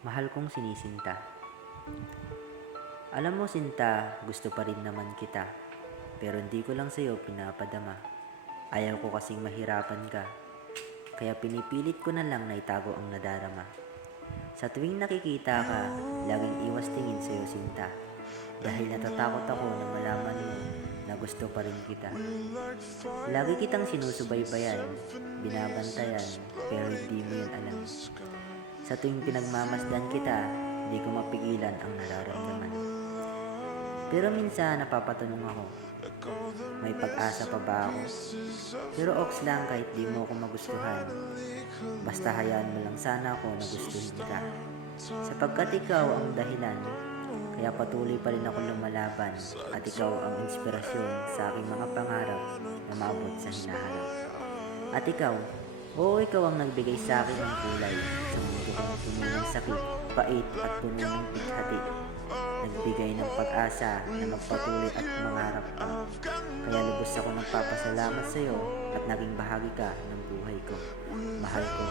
Mahal kong sinisinta. Alam mo sinta, gusto pa rin naman kita. Pero hindi ko lang sa'yo pinapadama. Ayaw ko kasing mahirapan ka. Kaya pinipilit ko na lang na itago ang nadarama. Sa tuwing nakikita ka, laging iwas tingin sa'yo sinta. Dahil natatakot ako na malaman mo na gusto pa rin kita. Lagi kitang sinusubaybayan, binabantayan, pero hindi mo yun alam. Sa tuwing pinagmamasdan kita, di ko mapigilan ang nararamdaman. Pero minsan napapatanong ako, may pag-asa pa ba ako? Pero oks lang kahit di mo ako magustuhan. Basta hayaan mo lang sana ako na gustuhin ka. Sapagkat ikaw ang dahilan, kaya patuloy pa rin ako lumalaban at ikaw ang inspirasyon sa aking mga pangarap na maabot sa hinaharap. At ikaw, ikaw ang nagbigay sa akin ng kulay sa mundo kong puno ng sakit, pait at puno ng bighati. Nagbigay ng pag-asa na magpatuloy at mangarap pa. Kaya lubos ako nagpapasalamat sa iyo at naging bahagi ka ng buhay ko. Mahal ko.